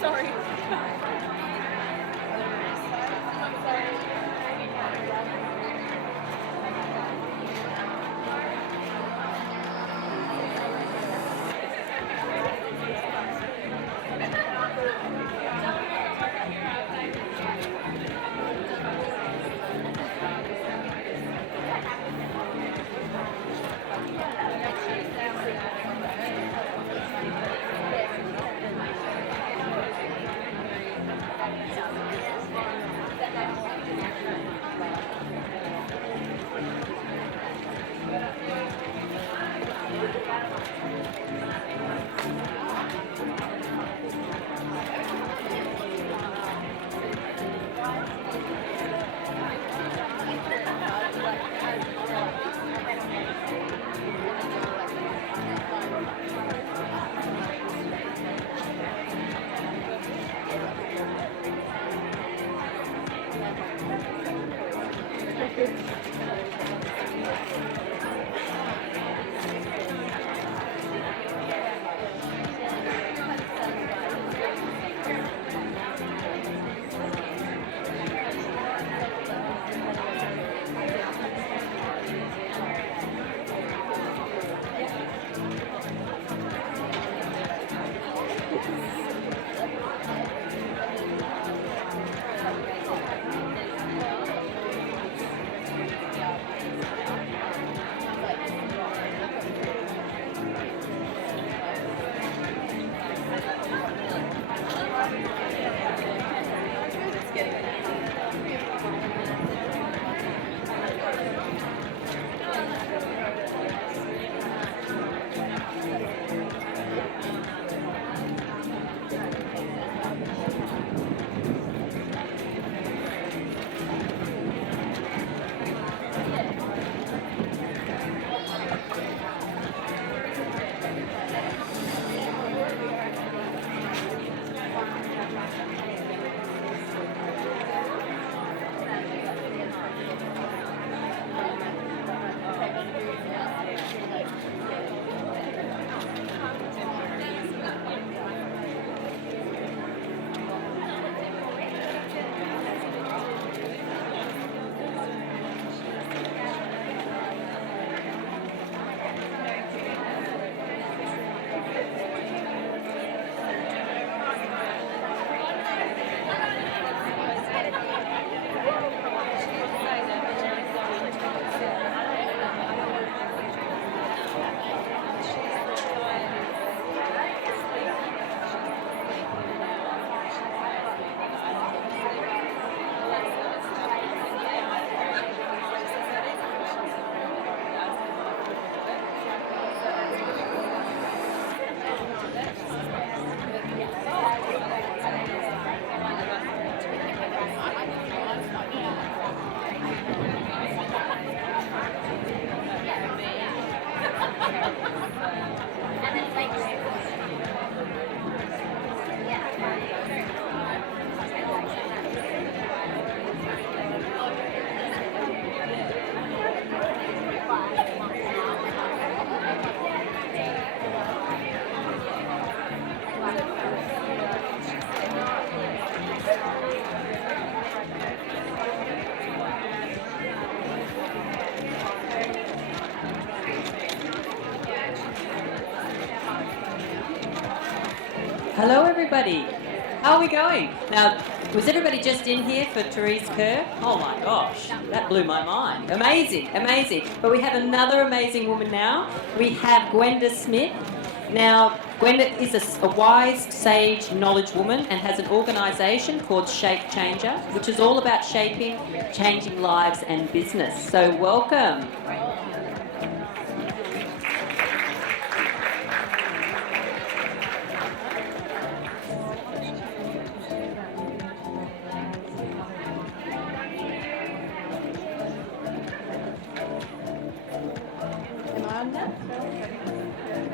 Sorry. Hello everybody, how are we going? Now, was everybody just in here for Therese Kerr? Oh my gosh, that blew my mind. Amazing, amazing. But we have another amazing woman now. We have Gwenda Smith. Now, Gwenda is a wise, sage, knowledge woman and has an organisation called Shape Changer, which is all about shaping, changing lives and business. So welcome.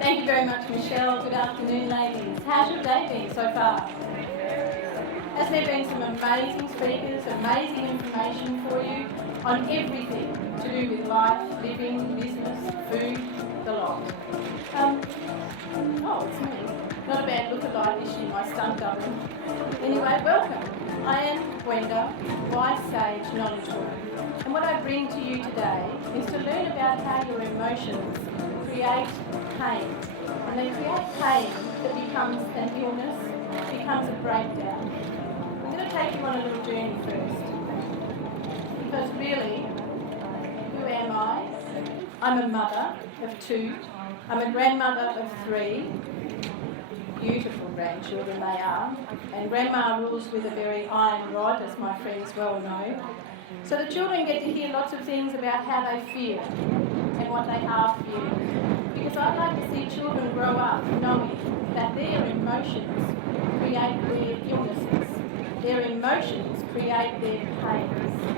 Thank you very much, Michelle. Good afternoon, ladies. How's your day been so far? Hasn't there been some amazing speakers, amazing information for you? on everything to do with life, living, business, food, the lot. Oh, it's me. Not a bad look-alike, is she, my stunt double? Anyway, welcome. I am Gwenda, wise sage, knowledge woman. And what I bring to you today is to learn about how your emotions create pain. And they create pain that becomes an illness, becomes a breakdown. I'm going to take you on a little journey first. Because really, who am I? I'm a mother of 2. I'm a grandmother of 3. Beautiful grandchildren they are. And grandma rules with a very iron rod, as my friends well know. So the children get to hear lots of things about how they feel and what they are feeling. Because I'd like to see children grow up knowing that their emotions create their illnesses. Their emotions create their pains.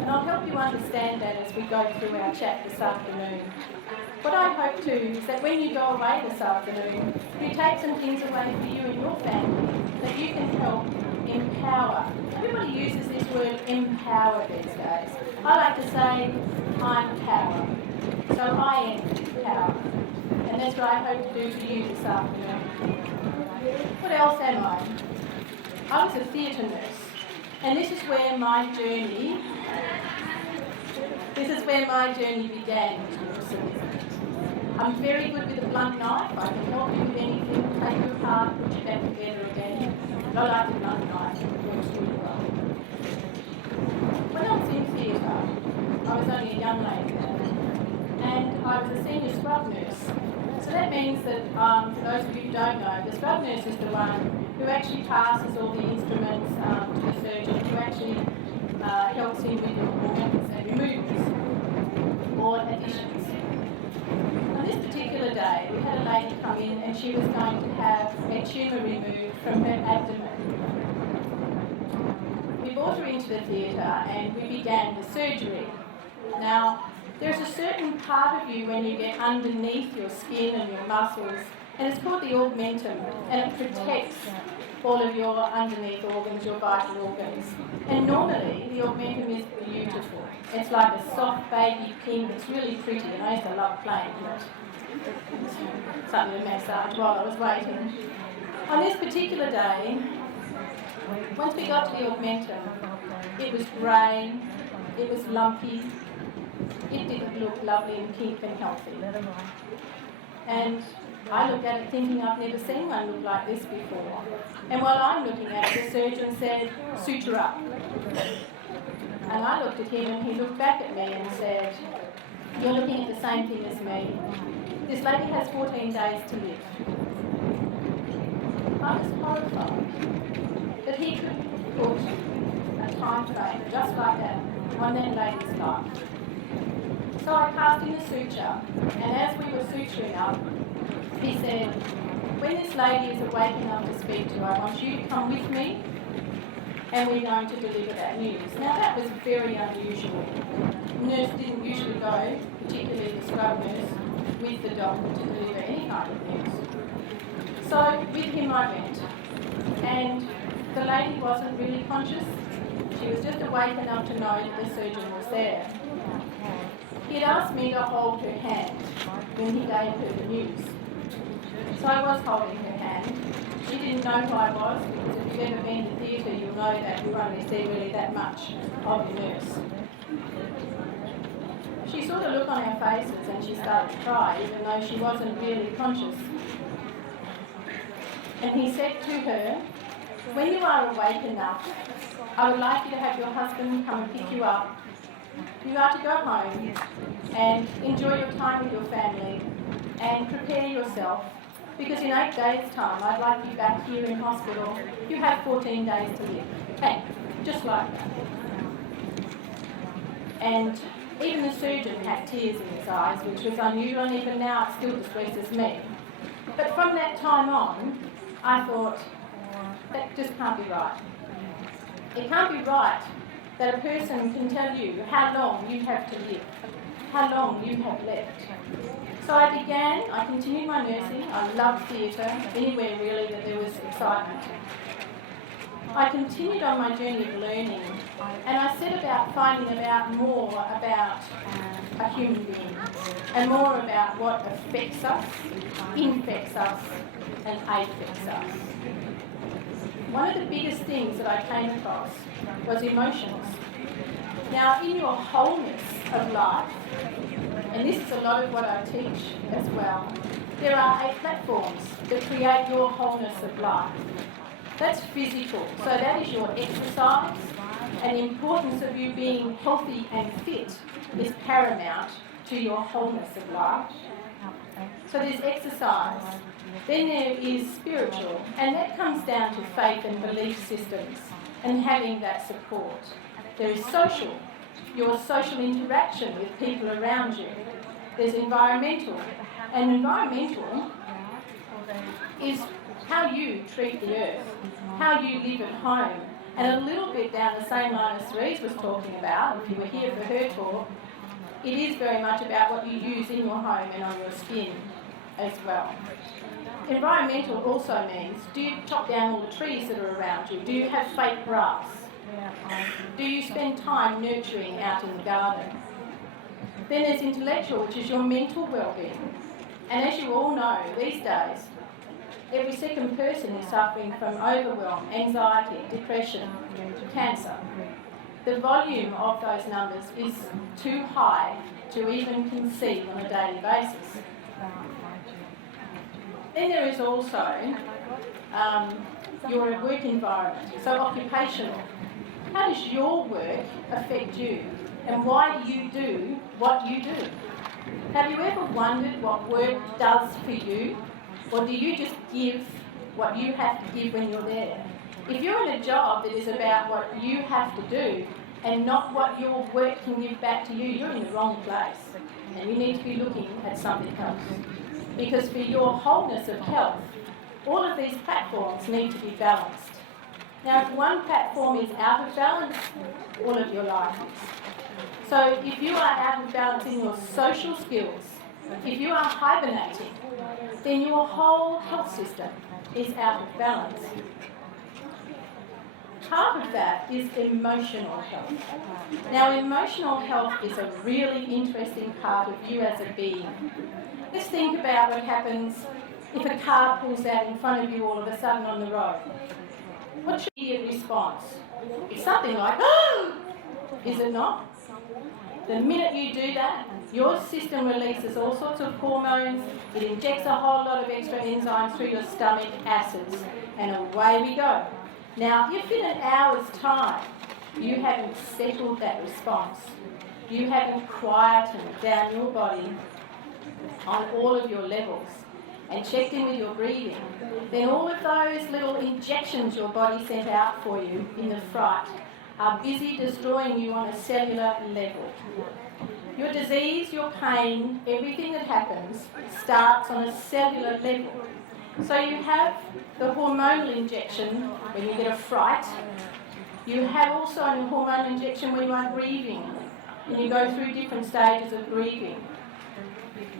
And I'll help you understand that as we go through our chat this afternoon. What I hope too is that when you go away this afternoon, you take some things away for you and your family that you can help empower. Everybody uses this word empower these days. I like to say I'm power. So I am power. And that's what I hope to do for you this afternoon. What else am I? I was a theatre nurse. And this is where my journey began. I'm very good with a blunt knife. I can help you with anything, take you apart, put you back together again. But I like the blunt knife, it works really well. When I was in theatre, I was only a young lady and I was a senior scrub nurse. So that means that, for those of you who don't know, the scrub nurse is the one who actually passes all the instruments to the surgeon, who actually helps him with ornaments and removals or additions. On this particular day, we had a lady come in and she was going to have a tumour removed from her abdomen. We brought her into the theatre and we began the surgery. Now, there's a certain part of you when you get underneath your skin and your muscles, and it's called the augmentum, and it protects all of your underneath organs, your vital organs. And normally, the augmentum is beautiful. It's like a soft baby pink, it's really pretty, and I used to love playing with it. Something to massage while I was waiting. On this particular day, once we got to the augmentum, it was grey, it was lumpy, it didn't look lovely and pink and healthy. And I looked at it thinking I've never seen one look like this before. And while I'm looking at it, the surgeon said, suture up. And I looked at him and he looked back at me and said, you're looking at the same thing as me. This lady has 14 days to live. I was horrified that he could put a time frame just like that on that lady's life. So I cast in the suture, and as we were suturing up, he said, when this lady is awake enough to speak to, I want you to come with me and we're going to deliver that news. Now that was very unusual. The nurse didn't usually go, particularly the scrub nurse, with the doctor to deliver any kind of news. So with him I went, and the lady wasn't really conscious. She was just awake enough to know that the surgeon was there. He had asked me to hold her hand when he gave her the news. So I was holding her hand. She didn't know who I was, because if you've ever been to theatre, you'll know that you only see really that much of the nurse. She saw the look on our faces and she started to cry, even though she wasn't really conscious. And he said to her, when you are awake enough, I would like you to have your husband come and pick you up. You are to go home and enjoy your time with your family and prepare yourself, because in 8 days' time I'd like you back here in hospital. You have 14 days to live. Hey, just like that. And even the surgeon had tears in his eyes, which was unusual, and even now it still distresses me. But from that time on, I thought, that just can't be right. It can't be right that a person can tell you how long you have to live, how long you have left. So I continued my nursing. I loved theatre, anywhere really that there was excitement. I continued on my journey of learning And I set about finding out more about a human being and more about what affects us, infects us, and affects us. One of the biggest things that I came across was emotions. Now, in your wholeness of life, and this is a lot of what I teach as well, there are 8 platforms that create your wholeness of life. That's physical, so that is your exercise, and the importance of you being healthy and fit is paramount to your wholeness of life. So there's exercise. Then there is spiritual, and that comes down to faith and belief systems and having that support. There is social, your social interaction with people around you. There's environmental, and environmental is how you treat the earth, how you live at home, and a little bit down the same line as Therese was talking about, if you were here for her talk, it is very much about what you use in your home and on your skin as well. Environmental also means, do you chop down all the trees that are around you? Do you have fake grass? Do you spend time nurturing out in the garden? Then there's intellectual, which is your mental well-being. And as you all know, these days, every second person is suffering from overwhelm, anxiety, depression, cancer. The volume of those numbers is too high to even conceive on a daily basis. Then there is also your work environment, so occupational. How does your work affect you and why you do what you do? Have you ever wondered what work does for you, or do you just give what you have to give when you're there? If you're in a job that is about what you have to do and not what your work can give back to you, you're in the wrong place, and you need to be looking at something else. Because for your wholeness of health, all of these platforms need to be balanced. Now, if one platform is out of balance, all of your life is. So if you are out of balance in your social skills, if you are hibernating, then your whole health system is out of balance. Part of that is emotional health. Now, emotional health is a really interesting part of you as a being. Let's think about what happens if a car pulls out in front of you all of a sudden on the road. What's your immediate response? It's something like, oh! Is it not? The minute you do that, your system releases all sorts of hormones, it injects a whole lot of extra enzymes through your stomach, acids, and away we go. Now, if in an hour's time you haven't settled that response, you haven't quietened down your body on all of your levels and checked in with your breathing, then all of those little injections your body sent out for you in the fright are busy destroying you on a cellular level. Your disease, your pain, everything that happens starts on a cellular level. So you have the hormonal injection when you get a fright. You have also a hormonal injection when you are grieving, and you go through different stages of grieving.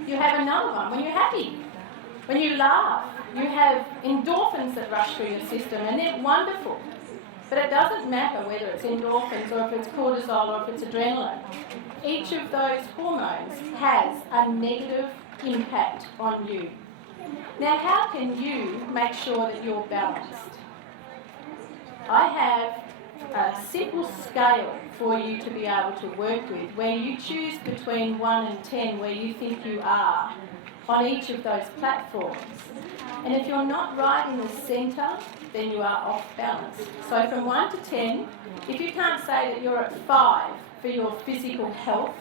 You have another one when you're happy. When you laugh, you have endorphins that rush through your system, and they're wonderful. But it doesn't matter whether it's endorphins or if it's cortisol or if it's adrenaline. Each of those hormones has a negative impact on you. Now, how can you make sure that you're balanced? I have a simple scale for you to be able to work with, where you choose between 1 and 10 where you think you are on each of those platforms. And if you're not right in the centre, then you are off balance. So from 1 to 10, if you can't say that you're at 5 for your physical health,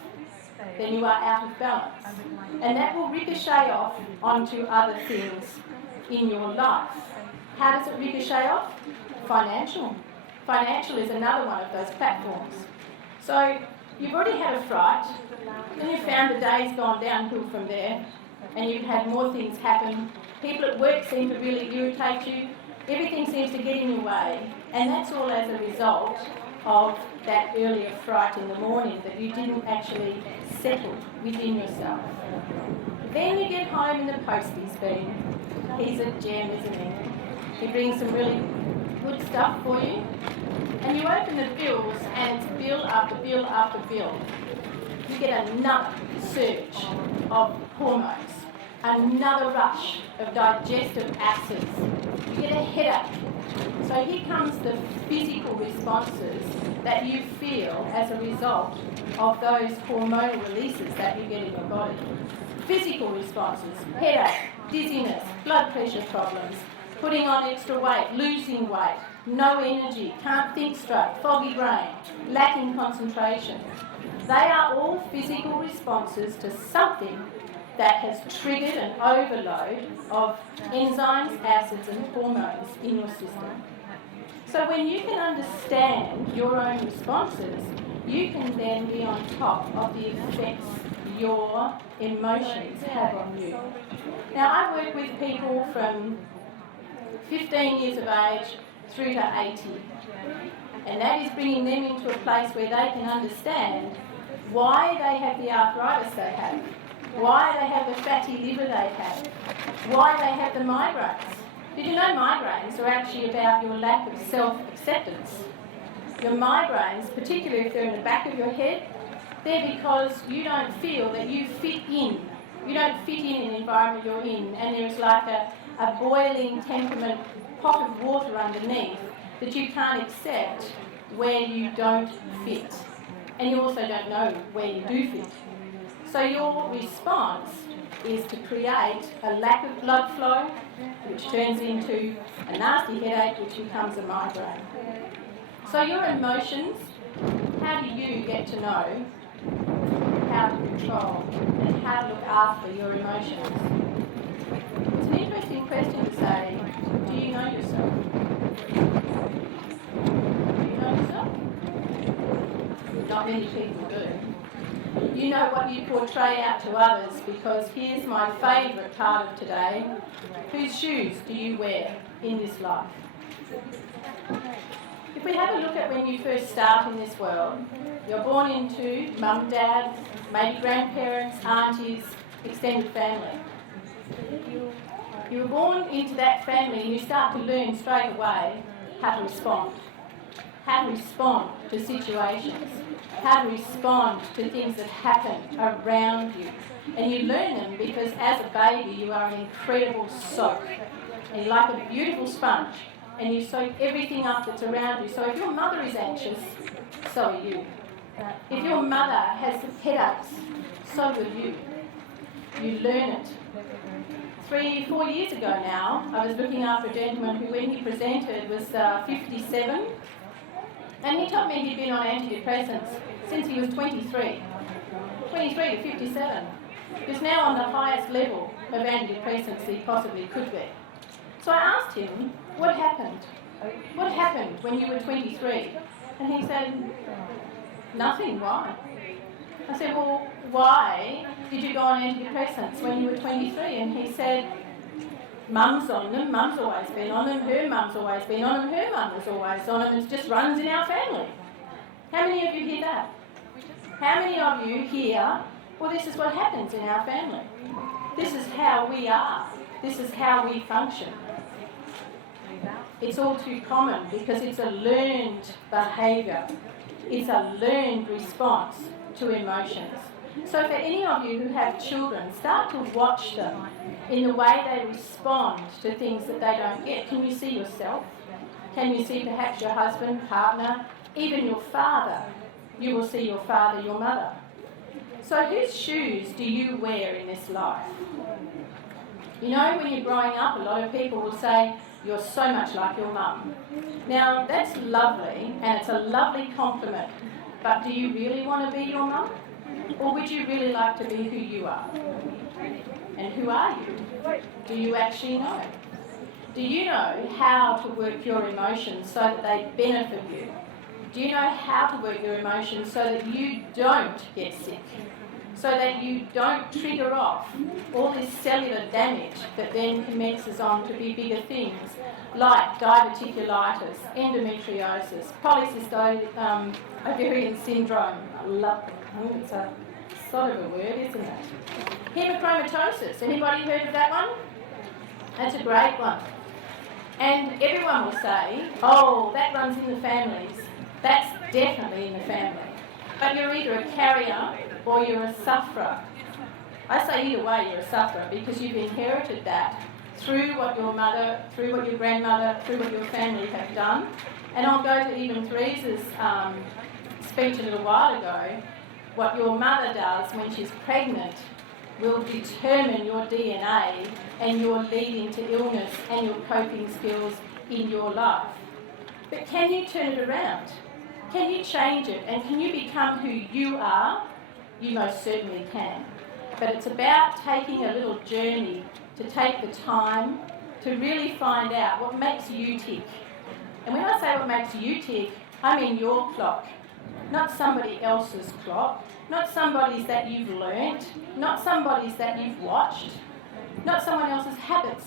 then you are out of balance. And that will ricochet off onto other things in your life. How does it ricochet off? Financial. Financial is another one of those platforms. So you've already had a fright, then you found the day's gone downhill from there, and you've had more things happen. People at work seem to really irritate you. Everything seems to get in your way, and that's all as a result of that earlier fright in the morning that you didn't actually settle within yourself. Then you get home and the postie's been. He's a gem, isn't he? He brings some really good stuff for you. and you open the bills and it's bill after bill after bill, you get another surge of hormones, another rush of digestive acids, you get a headache. So here comes the physical responses that you feel as a result of those hormonal releases that you get in your body. Physical responses: headache, dizziness, blood pressure problems, putting on extra weight, losing weight, no energy, can't think straight, foggy brain, lacking concentration. They are all physical responses to something that has triggered an overload of enzymes, acids and hormones in your system. So when you can understand your own responses, you can then be on top of the effects your emotions have on you. Now, I work with people from 15 years of age through to 80, and that is bringing them into a place where they can understand why they have the arthritis they have, why they have the fatty liver they have, why they have the migraines. Did you know migraines are actually about your lack of self-acceptance? Your migraines, particularly if they're in the back of your head, they're because you don't feel that you fit in. You don't fit in the environment you're in, and there's like a boiling temperament pot of water underneath that you can't accept where you don't fit. And you also don't know where you do fit. So your response is to create a lack of blood flow, which turns into a nasty headache, which becomes a migraine. So your emotions, how do you get to know how to control and how to look after your emotions? It's an interesting question to say, do you know yourself? Do you know yourself? Not many people do. You know what you portray out to others, because here's my favourite part of today. Whose shoes do you wear in this life? If we have a look at when you first start in this world, you're born into mum, dad, maybe grandparents, aunties, extended family. You were born into that family and you start to learn straight away how to respond. How to respond to situations. How to respond to things that happen around you. And you learn them because as a baby you are an incredible soak. And you're like a beautiful sponge. And you soak everything up that's around you. So if your mother is anxious, so are you. If your mother has headaches, so will you. You learn it. 3-4 years ago now, I was looking after a gentleman who, when he presented, was 57. And he told me he'd been on antidepressants since he was 23. 23 to 57. He was now on the highest level of antidepressants he possibly could be. So I asked him, what happened? What happened when you were 23? And he said, nothing. Why? I said, well, why did you go on antidepressants when you were 23? And he said, mum's on them, mum's always been on them, her mum's always been on them, her mum was always on them, it just runs in our family. How many of you hear that? How many of you hear, well, this is what happens in our family. This is how we are. This is how we function. It's all too common because it's a learned behaviour. It's a learned response to emotions. So for any of you who have children, start to watch them in the way they respond to things that they don't get. Can you see yourself? Can you see perhaps your husband, partner, even your father? You will see your father, your mother. So whose shoes do you wear in this life? You know, when you're growing up, a lot of people will say, you're so much like your mum. Now, that's lovely, and it's a lovely compliment, but do you really want to be your mum? Or would you really like to be who you are? And who are you? Do you actually know? Do you know how to work your emotions so that they benefit you? Do you know how to work your emotions so that you don't get sick? So that you don't trigger off all this cellular damage that then commences on to be bigger things like diverticulitis, endometriosis, polycystic ovarian syndrome. I love it. It's a sort of a word, isn't it? Hemochromatosis. Anybody heard of that one? That's a great one. And everyone will say, oh, that runs in the families. That's definitely in the family. But you're either a carrier or you're a sufferer. I say either way you're a sufferer because you've inherited that through what your mother, through what your grandmother, through what your family have done. And I'll go to even Theresa's speech a little while ago. What your mother does when she's pregnant will determine your DNA and your leading to illness and your coping skills in your life. But can you turn it around? Can you change it? And can you become who you are? You most certainly can. But it's about taking a little journey to take the time to really find out what makes you tick. And when I say what makes you tick, I mean your clock, not somebody else's clock, not somebody's that you've learnt, not somebody's that you've watched, not someone else's habits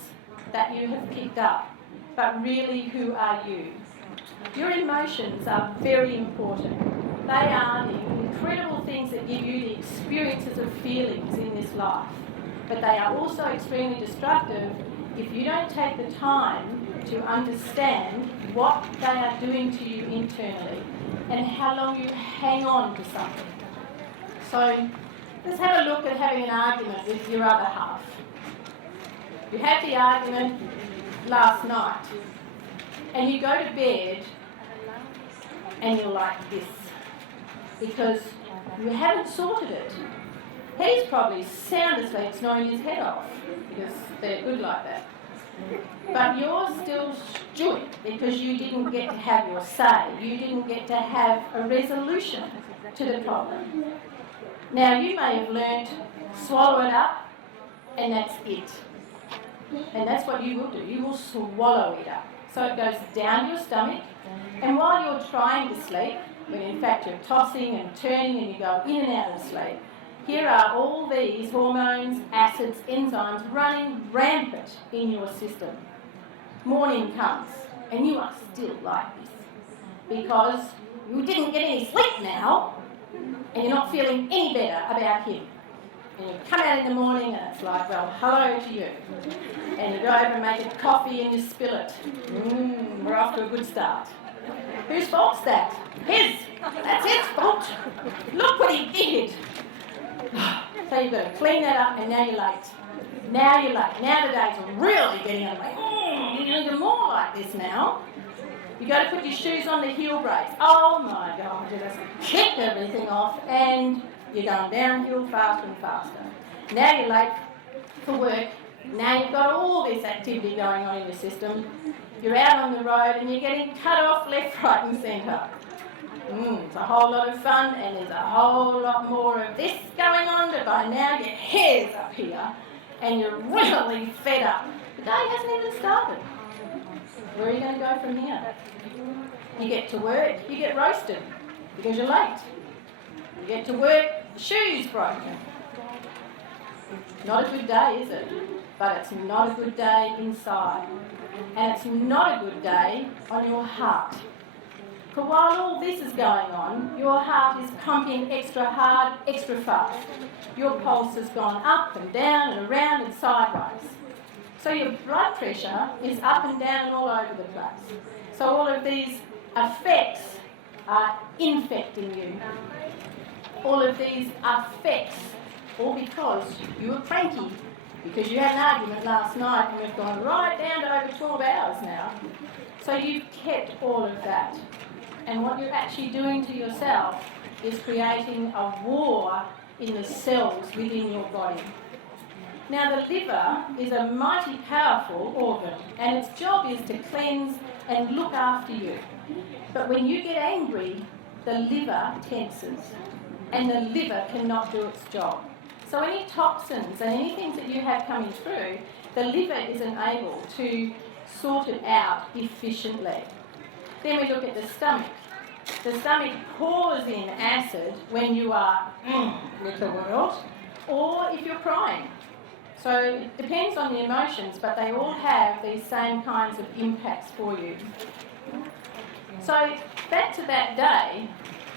that you have picked up, but really who are you. Your emotions are very important. They are the incredible things that give you the experiences of feelings in this life. But they are also extremely destructive if you don't take the time to understand what they are doing to you internally and how long you hang on to something. So let's have a look at having an argument with your other half. You had the argument last night and you go to bed and you're like this because you haven't sorted it. He's probably sound asleep snoring his head off because they're good like that. But you're still stewing because you didn't get to have your say. You didn't get to have a resolution to the problem. Now you may have learnt swallow it up and that's it. And that's what you will do. You will swallow it up. So it goes down your stomach and while you're trying to sleep, when in fact you're tossing and turning and you go in and out of sleep, here are all these hormones, acids, enzymes running rampant in your system. Morning comes and you are still like this because you didn't get any sleep now and you're not feeling any better about him. And you come out in the morning and it's like, well, hello to you. And you go over and make a coffee and you spill it. We're off to a good start. Whose fault's that? His. That's his fault. Look what he did. So you've got to clean that up and now you're late. Now you're late. Now the day's really getting underway. You're going to do more like this now. You've got to put your shoes on the heel brace. Oh my God, you just kick everything off and you're going downhill faster and faster. Now you're late for work. Now you've got all this activity going on in your system. You're out on the road and you're getting cut off left, right and centre. It's a whole lot of fun and there's a whole lot more of this going on, but by now your hair's up here and you're really fed up. The day hasn't even started. Where are you going to go from here? You get to work, you get roasted because you're late. You get to work, the shoe's broken. Not a good day, is it? But it's not a good day inside. And it's not a good day on your heart. For while all this is going on, your heart is pumping extra hard, extra fast. Your pulse has gone up and down and around and sideways. So your blood pressure is up and down and all over the place. So all of these effects are infecting you. All of these effects, all because you were cranky, because you had an argument last night and we've gone right down to over 12 hours now. So you've kept all of that. And what you're actually doing to yourself is creating a war in the cells within your body. Now the liver is a mighty powerful organ and its job is to cleanse and look after you. But when you get angry, the liver tenses and the liver cannot do its job. So any toxins and anything that you have coming through, the liver isn't able to sort it out efficiently. Then we look at the stomach. The stomach pours in acid when you are with the world or if you're crying. So it depends on the emotions, but they all have these same kinds of impacts for you. So back to that day,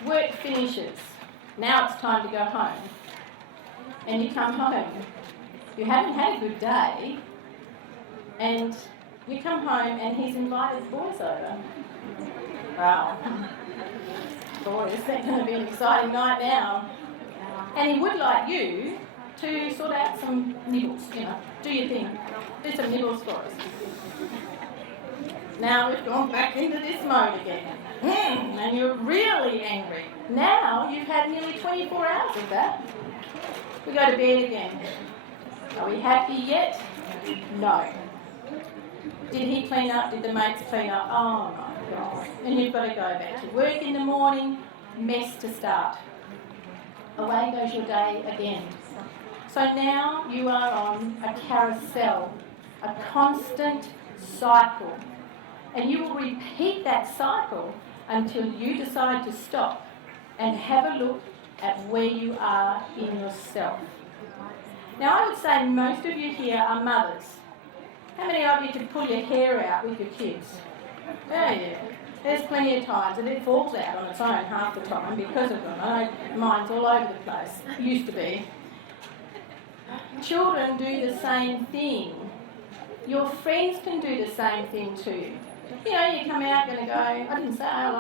work finishes. Now it's time to go home. And you come home. You haven't had a good day, and you come home and he's invited the boys over. Wow. boy, is that going to be an exciting night now. And he would like you to sort out some nibbles, do your thing. Do some nibbles for us. Now we've gone back into this mode again. And you're really angry. Now you've had nearly 24 hours of that. We go to bed again. Are we happy yet? No. Did he clean up? Did the mates clean up? Oh my God. And you've got to go back to work in the morning, mess to start. Away goes your day again. So now you are on a carousel, a constant cycle. And you will repeat that cycle until you decide to stop and have a look at where you are in yourself. Now I would say most of you here are mothers. How many of you could pull your hair out with your kids? Oh yeah. There's plenty of times and it falls out on its own half the time because of them. I know mine's all over the place. It used to be. Children do the same thing. Your friends can do the same thing too. You come out and go, I didn't say I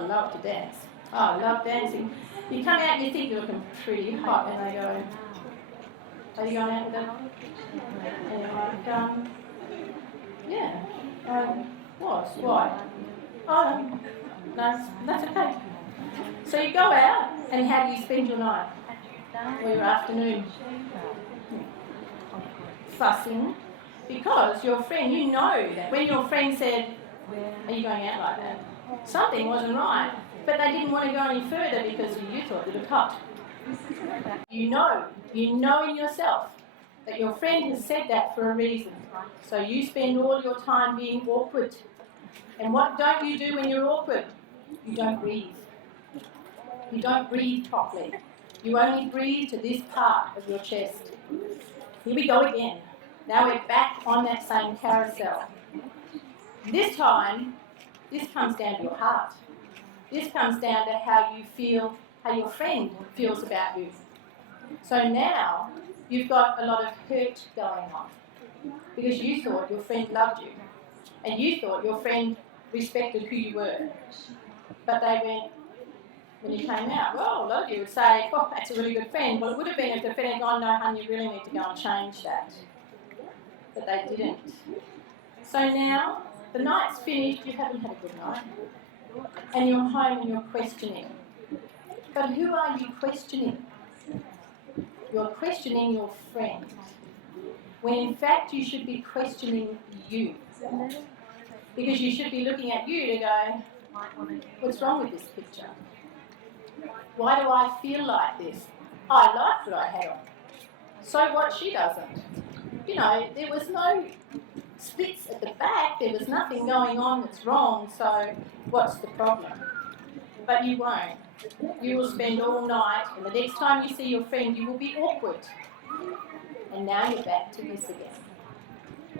love to dance. Oh, I love dancing. You come out and you think you're looking pretty hot and they go, are you going out with them? And you're like, yeah, why? Oh, no, that's okay. So you go out and how do you spend your night? Or your afternoon? Fussing. Because your friend, you know that when your friend said, are you going out like that? Something wasn't right. But they didn't want to go any further because you thought it was hot. You know in yourself that your friend has said that for a reason. So you spend all your time being awkward. And what don't you do when you're awkward? You don't breathe. You don't breathe properly. You only breathe to this part of your chest. Here we go again. Now we're back on that same carousel. This time, this comes down to your heart. This comes down to how you feel, how your friend feels about you. So now, you've got a lot of hurt going on. Because you thought your friend loved you. And you thought your friend respected who you were. But they went, when you came out, well, a lot of you would say, oh, that's a really good friend. Well, it would have been if the friend had gone, no, honey, you really need to go and change that. But they didn't. So now, the night's finished, you haven't had a good night. And you're home and you're questioning. But who are you questioning? You're questioning your friend. When in fact you should be questioning you. Because you should be looking at you to go, what's wrong with this picture? Why do I feel like this? I liked what I had on. So what, she doesn't. There was no slits at the back, there was nothing going on that's wrong, so what's the problem? But you won't. You will spend all night, and the next time you see your friend, you will be awkward. And now you're back to this again.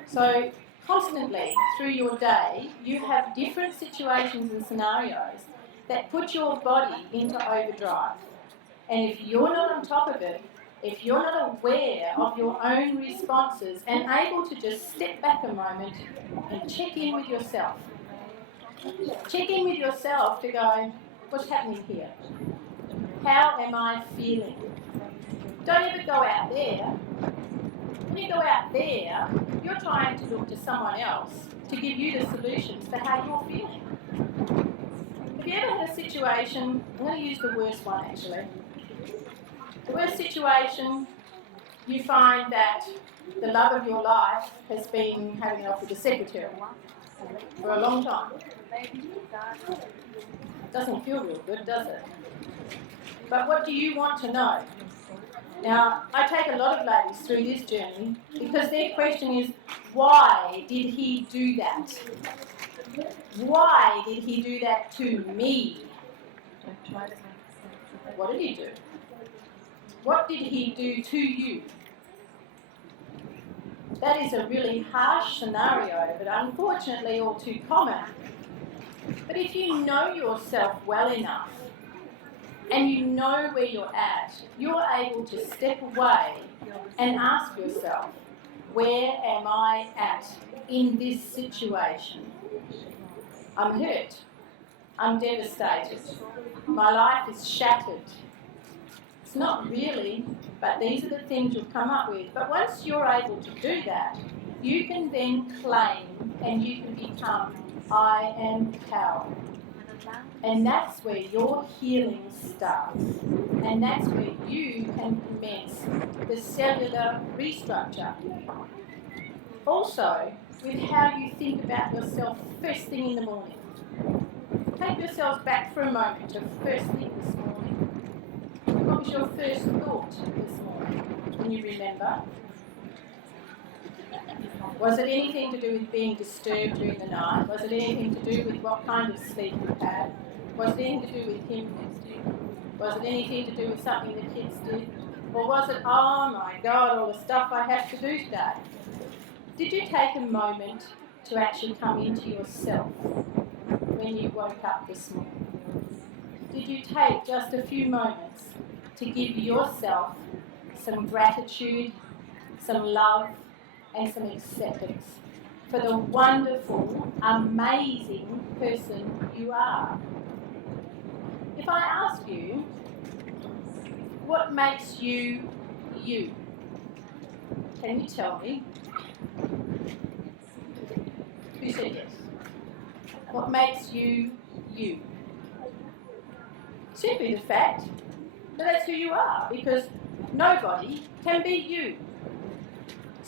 So constantly through your day, you have different situations and scenarios that put your body into overdrive. And if you're not on top of it, if you're not aware of your own responses and able to just step back a moment and check in with yourself. Check in with yourself to go, what's happening here? How am I feeling? Don't ever go out there. When you go out there, you're trying to look to someone else to give you the solutions for how you're feeling. Have you ever had a situation, I'm going to use the worst one actually. The worst situation, you find that the love of your life has been having it off with the secretary for a long time. Doesn't feel real good, does it? But what do you want to know? Now, I take a lot of ladies through this journey because their question is, why did he do that? Why did he do that to me? What did he do? What did he do to you? That is a really harsh scenario, but unfortunately all too common. But if you know yourself well enough, and you know where you're at, you're able to step away and ask yourself, where am I at in this situation? I'm hurt. I'm devastated. My life is shattered. It's not really, but these are the things you'll come up with. But once you're able to do that, you can then claim and you can become I am H.E.A.L. And that's where your healing starts. And that's where you can commence the cellular restructure. Also, with how you think about yourself first thing in the morning. Take yourselves back for a moment to first thing this morning. What was your first thought this morning? Can you remember? Was it anything to do with being disturbed during the night? Was it anything to do with what kind of sleep you had? Was it anything to do with him? Was it anything to do with something the kids did? Or was it, oh my God, all the stuff I have to do today? Did you take a moment to actually come into yourself when you woke up this morning? Did you take just a few moments to give yourself some gratitude, some love, and some acceptance for the wonderful, amazing person you are? If I ask you, what makes you you? Can you tell me? Who said yes? What makes you you? Simply the fact that that's who you are, because nobody can be you.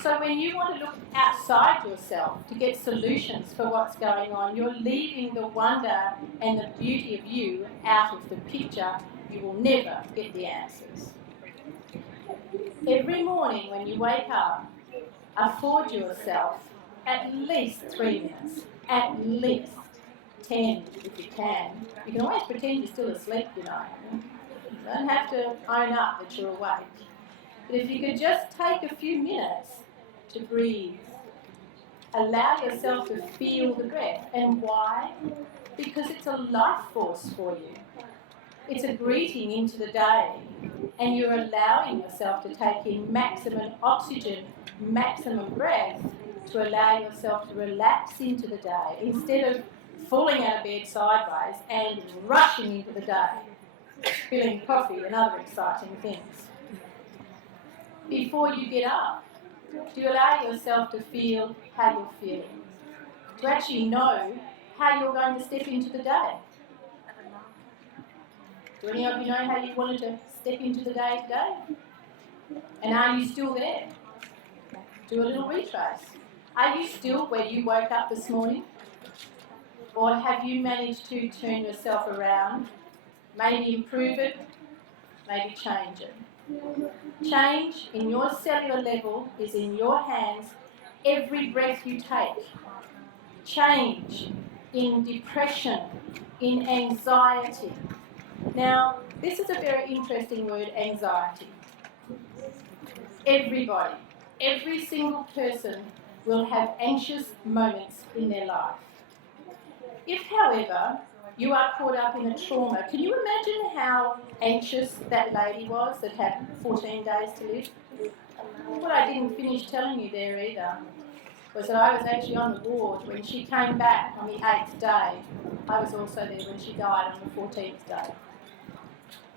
So when you want to look outside yourself to get solutions for what's going on, you're leaving the wonder and the beauty of you out of the picture. You will never get the answers. Every morning when you wake up, afford yourself at least 3 minutes, at least 10 if you can. You can always pretend you're still asleep, you know. You don't have to own up that you're awake. But if you could just take a few minutes to breathe, allow yourself to feel the breath. And why? Because it's a life force for you. It's a greeting into the day, and you're allowing yourself to take in maximum oxygen, maximum breath, to allow yourself to relax into the day instead of falling out of bed sideways and rushing into the day, spilling coffee and other exciting things. Before you get up, do you allow yourself to feel how you're feeling? To actually know how you're going to step into the day? Do any of you know how you wanted to step into the day today? And are you still there? Do a little retrace. Are you still where you woke up this morning? Or have you managed to turn yourself around, maybe improve it, maybe change it? Change in your cellular level is in your hands every breath you take. Change in depression, in anxiety. Now, this is a very interesting word, anxiety. Everybody, every single person will have anxious moments in their life. If, however, you are caught up in a trauma, can you imagine how anxious that lady was that had 14 days to live? What I didn't finish telling you there either was that I was actually on the ward when she came back on the 8th day. I was also there when she died on the 14th day.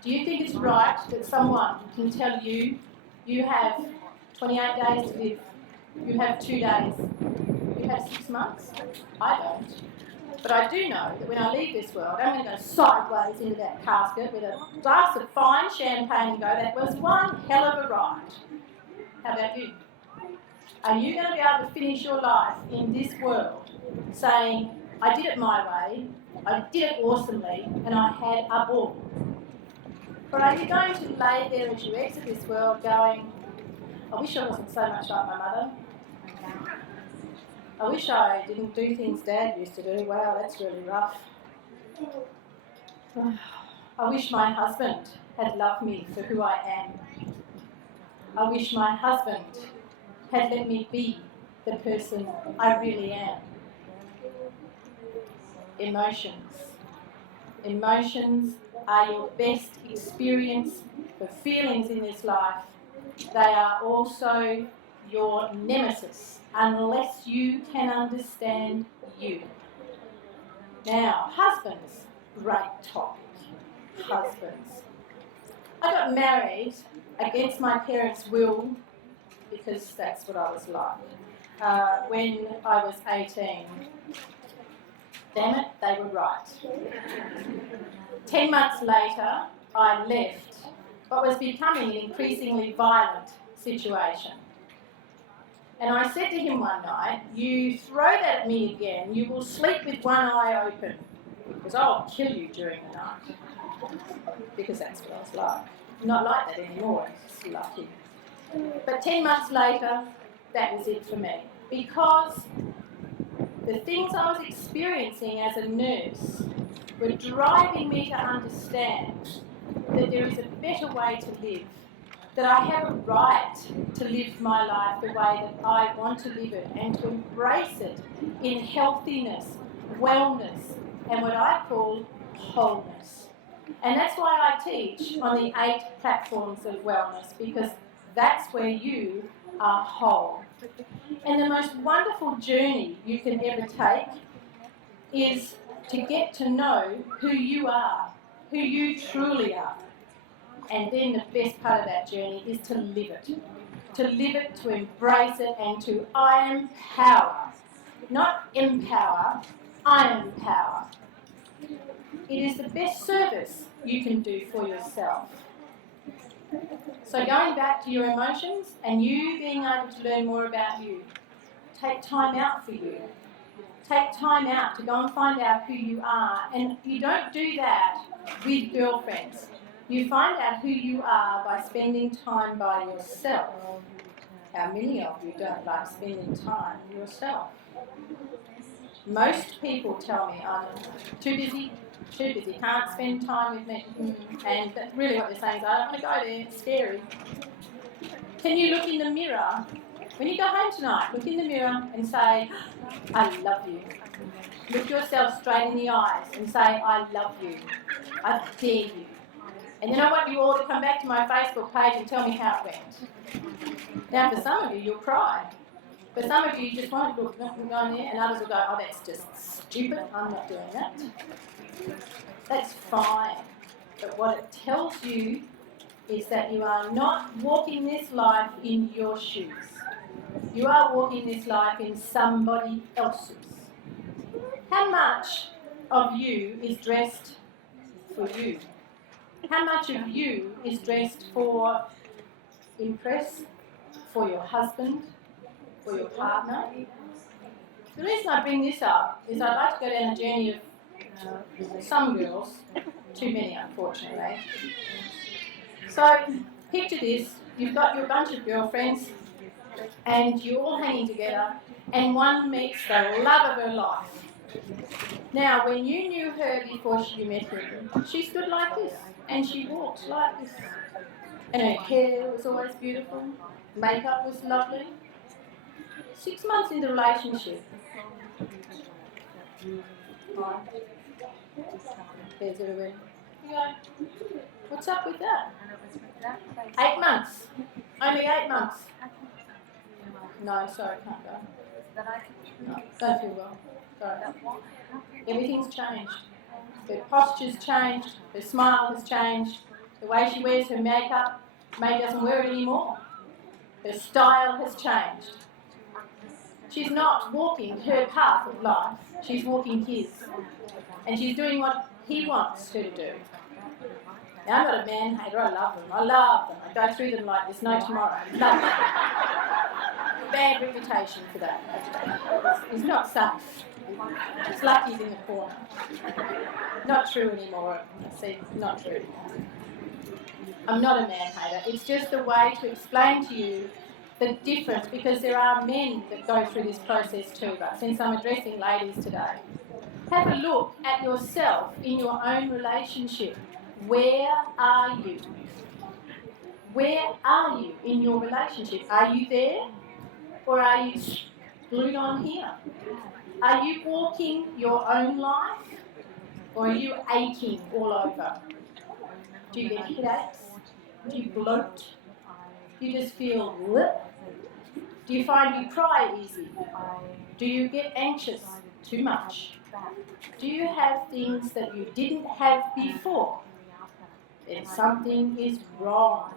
Do you think it's right that someone can tell you you have 28 days to live, you have 2 days, you have 6 months? I don't. But I do know that when I leave this world, I'm going to go sideways into that casket with a glass of fine champagne and go, that was one hell of a ride. How about you? Are you going to be able to finish your life in this world saying, I did it my way, I did it awesomely, and I had a ball? Or are you going to lay there as you exit this world going, I wish I wasn't so much like my mother. I wish I didn't do things Dad used to do. Wow, that's really rough. I wish my husband had loved me for who I am. I wish my husband had let me be the person I really am. Emotions. Emotions are your best experience for feelings in this life. They are also your nemesis, unless you can understand you. Now, husbands, great topic, husbands. I got married against my parents' will because that's what I was like. When I was 18, damn it, they were right. 10 months later, I left what was becoming an increasingly violent situation. And I said to him one night, you throw that at me again, you will sleep with one eye open, because I'll kill you during the night. Because that's what I was like. I'm not like that anymore, it's lucky. But 10 months later, that was it for me. Because the things I was experiencing as a nurse were driving me to understand that there is a better way to live, that I have a right to live my life the way that I want to live it and to embrace it in healthiness, wellness, and what I call wholeness. And that's why I teach on the 8 platforms of wellness, because that's where you are whole. And the most wonderful journey you can ever take is to get to know who you are, who you truly are. And then the best part of that journey is to live it. To live it, to embrace it, and to I am power. Not empower, I am power. It is the best service you can do for yourself. So going back to your emotions and you being able to learn more about you, take time out for you. Take time out to go and find out who you are. And you don't do that with girlfriends. You find out who you are by spending time by yourself. How many of you don't like spending time yourself? Most people tell me I'm too busy, can't spend time with me. And that's really what they're saying is, I don't want to go there, it's scary. Can you look in the mirror? When you go home tonight, look in the mirror and say, I love you. Look yourself straight in the eyes and say, I love you. I dare you. And then I want you all to come back to my Facebook page and tell me how it went. Now, for some of you, you'll cry. For some of you just won't look on there, and others will go, oh, that's just stupid, I'm not doing that. That's fine. But what it tells you is that you are not walking this life in your shoes. You are walking this life in somebody else's. How much of you is dressed for you? How much of you is dressed for impress, for your husband, for your partner? The reason I bring this up is I'd like to go down a journey of some girls, too many unfortunately. So picture this, you've got your bunch of girlfriends and you're all hanging together and one meets the love of her life. Now when you knew her before you met her, she stood like this and she walked like this. And her hair was always beautiful, makeup was lovely. 6 months in the relationship, there's everywhere. You go, what's up with that? 8 months. Only 8 months. No, sorry, can't go. No, don't feel well. Sorry. Everything's changed. Her posture's changed, her smile has changed, the way she wears her makeup, maybe doesn't wear it anymore. Her style has changed. She's not walking her path of life, she's walking his. And she's doing what he wants her to do. Now, I'm not a man hater, I love them. I go through them like there's no tomorrow. Love them. Bad reputation for that. It's not safe. It's lucky he's in the corner. Not true anymore. See, not true. I'm not a man hater. It's just a way to explain to you the difference, because there are men that go through this process too, but since I'm addressing ladies today, have a look at yourself in your own relationship. Where are you? Where are you in your relationship? Are you there? Or are you glued on here? Are you walking your own life? Or are you aching all over? Do you get headaches? Do you bloat? Do you just feel bleh? Do you find you cry easy? Do you get anxious too much? Do you have things that you didn't have before? Then something is wrong.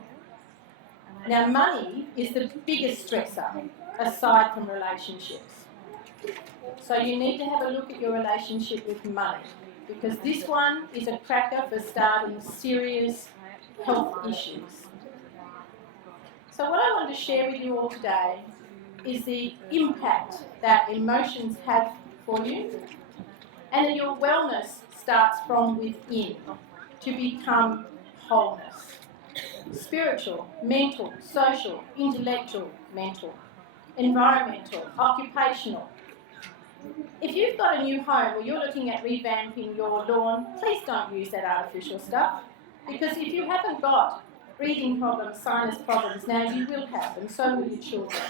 Now, money is the biggest stressor aside from relationships. So you need to have a look at your relationship with money, because this one is a cracker for starting serious health issues. So what I want to share with you all today is the impact that emotions have for you, and that your wellness starts from within to become wholeness. Spiritual, mental, social, intellectual, mental, environmental, occupational. If you've got a new home or you're looking at revamping your lawn, please don't use that artificial stuff, because if you haven't got breathing problems, sinus problems, now you will have, and so will your children.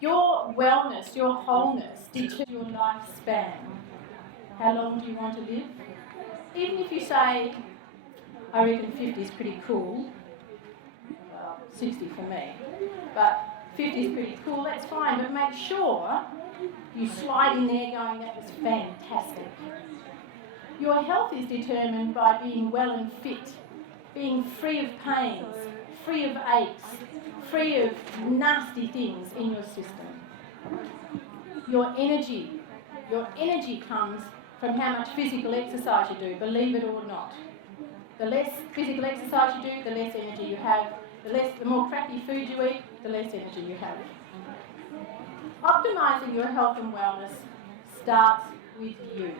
Your wellness, your wholeness determines your lifespan. How long do you want to live? Even if you say, I reckon 50 is pretty cool, 60 for me, but 50 is pretty cool, that's fine, but make sure you slide in there going, that was fantastic. Your health is determined by being well and fit, being free of pains, free of aches, free of nasty things in your system. Your energy comes from how much physical exercise you do, believe it or not. The less physical exercise you do, the less energy you have. The more crappy food you eat, the less energy you have. Optimising your health and wellness starts with you.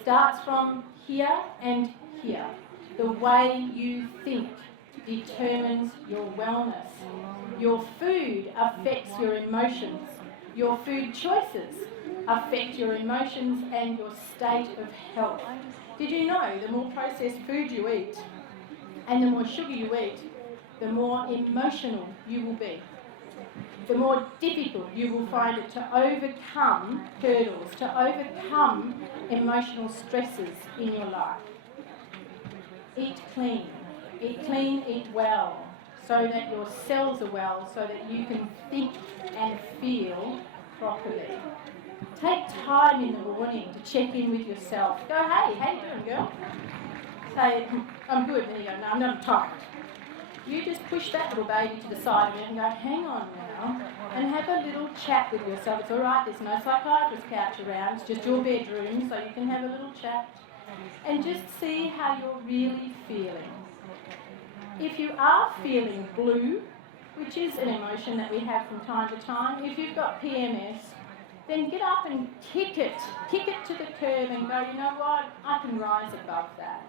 Starts from here and here. The way you think determines your wellness. Your food affects your emotions. Your food choices affect your emotions and your state of health. Did you know the more processed food you eat and the more sugar you eat, the more emotional you will be? The more difficult you will find it to overcome hurdles, to overcome emotional stresses in your life. Eat clean, eat well, so that your cells are well, so that you can think and feel properly. Take time in the morning to check in with yourself. Go, hey, how you doing, girl? Say, I'm good. Then you go, no, I'm not tired. You just push that little baby to the side of it and go, hang on now, and have a little chat with yourself. It's all right, there's no psychiatrist couch around, it's just your bedroom, so you can have a little chat. And just see how you're really feeling. If you are feeling blue, which is an emotion that we have from time to time, if you've got PMS, then get up and kick it to the curb and go, you know what, I can rise above that.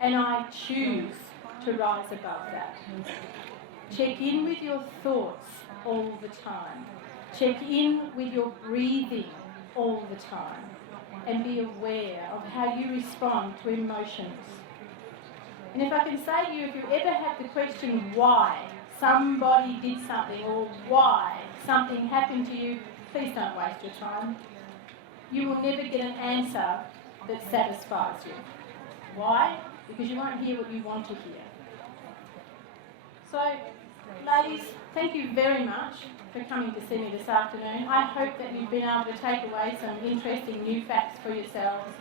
And I choose to rise above that. Check in with your thoughts all the time. Check in with your breathing all the time. And be aware of how you respond to emotions. And if I can say to you, if you ever have the question why somebody did something or why something happened to you, please don't waste your time. You will never get an answer that satisfies you. Why? Because you won't hear what you want to hear. So, ladies, thank you very much for coming to see me this afternoon. I hope that you've been able to take away some interesting new facts for yourselves.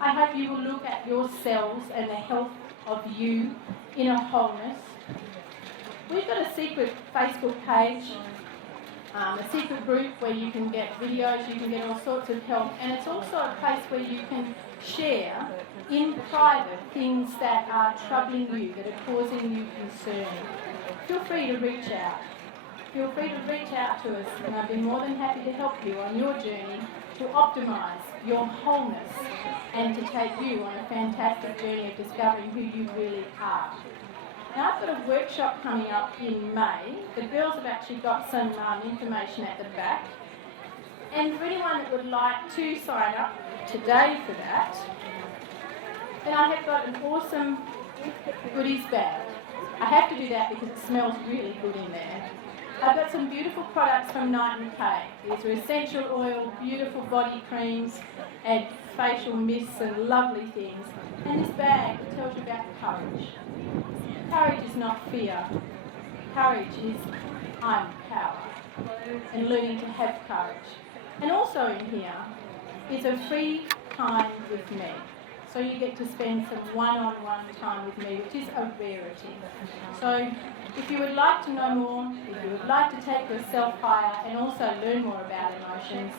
I hope you will look at yourselves and the health of you in a wholeness. We've got a secret Facebook page, a secret group where you can get videos, you can get all sorts of help, and it's also a place where you can share in private things that are troubling you, that are causing you concern. Feel free to reach out. Feel free to reach out to us, and I'd be more than happy to help you on your journey to optimise your wholeness and to take you on a fantastic journey of discovering who you really are. Now, I've got a workshop coming up in May. The girls have actually got some information at the back. And for anyone that would like to sign up today for that, then I have got an awesome goodies bag. I have to do that because it smells really good in there. I've got some beautiful products from Night & Kay. These are essential oil, beautiful body creams and facial mists and lovely things. And this bag tells you about courage. Courage is not fear. Courage is I'm power. And learning to have courage. And also in here, is a free time with me. So you get to spend some one-on-one time with me, which is a rarity. So if you would like to know more, if you would like to take yourself higher and also learn more about emotions,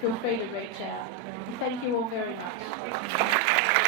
feel free to reach out. Thank you all very much.